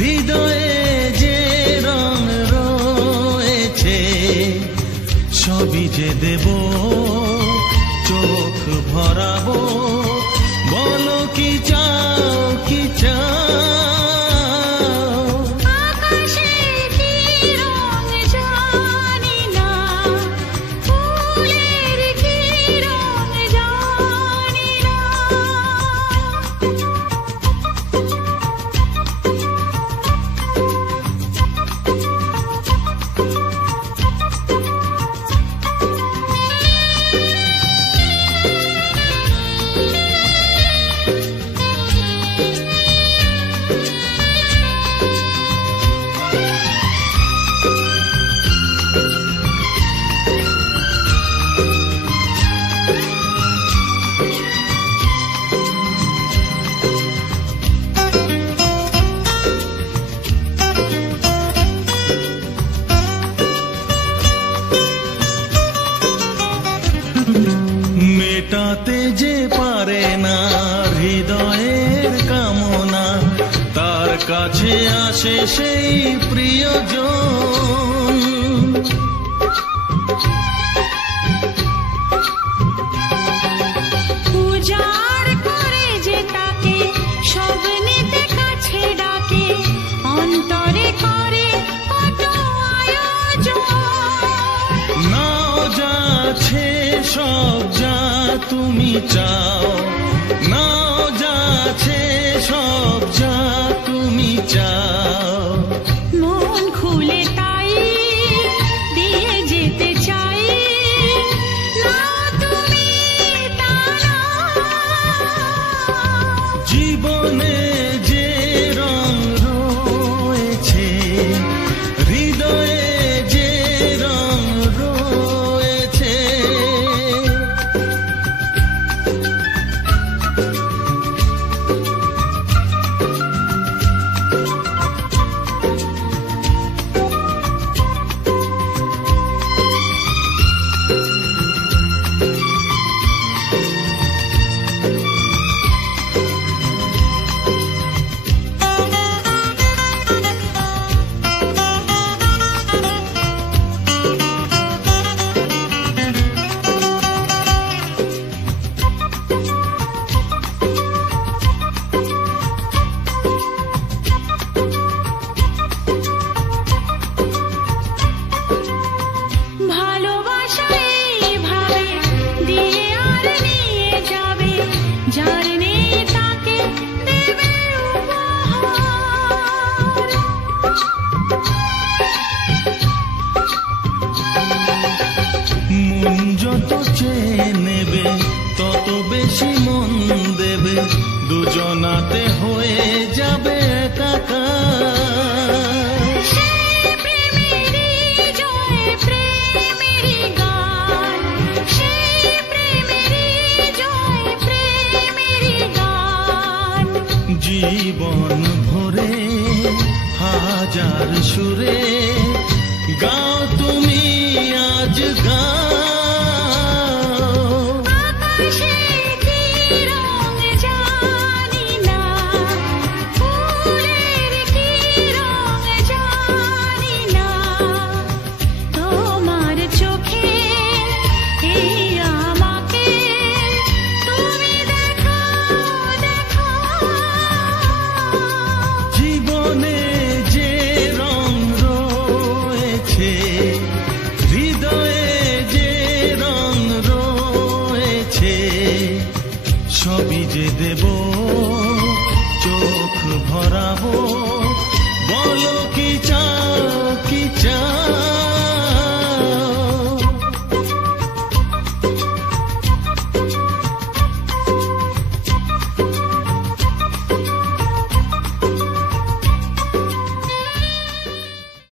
হৃদয়ে যে রং রয়েছে সবই যে দেব, চোখ ভরাবো, বলো কি চাও কি চাও। মেটাতে যে পারে না হৃদয়ের কামনা, তার কাছে আসে সেই প্রিয়জন। উজাড় করে যে তাকে স্বপ্নেতে কাছে ডাকে, অন্তরে করে কত আয়োজন। নাও যাচ্ছে সব যা তুমি চাও, নাও যাচ্ছে সব যা তুমি চাও। মন খুলে তাই দিয়ে যেতে চাই, নাও তুমি তা নাও। জীবনে যে রং রয়েছে, হৃদয়ে যে রং রয়েছে, যার নেই তাকে দেবে উপহার। মন যত চেয়ে নেবে তত বেশি মন দেবে, দুজনাতে হয়ে যাবে একাকার। জীবন ভরে হাজার সুরে গাও তুমি আজ গাও। আকাশে কি রং জানি না, ফুলের কি রং জানি না, তোমার চোখে এই আমাকে তুমি দেখাও দেখাও। জীবনে যে রং রয়েছে, হৃদয়ে যে রং রয়েছে, সবই যে দেব।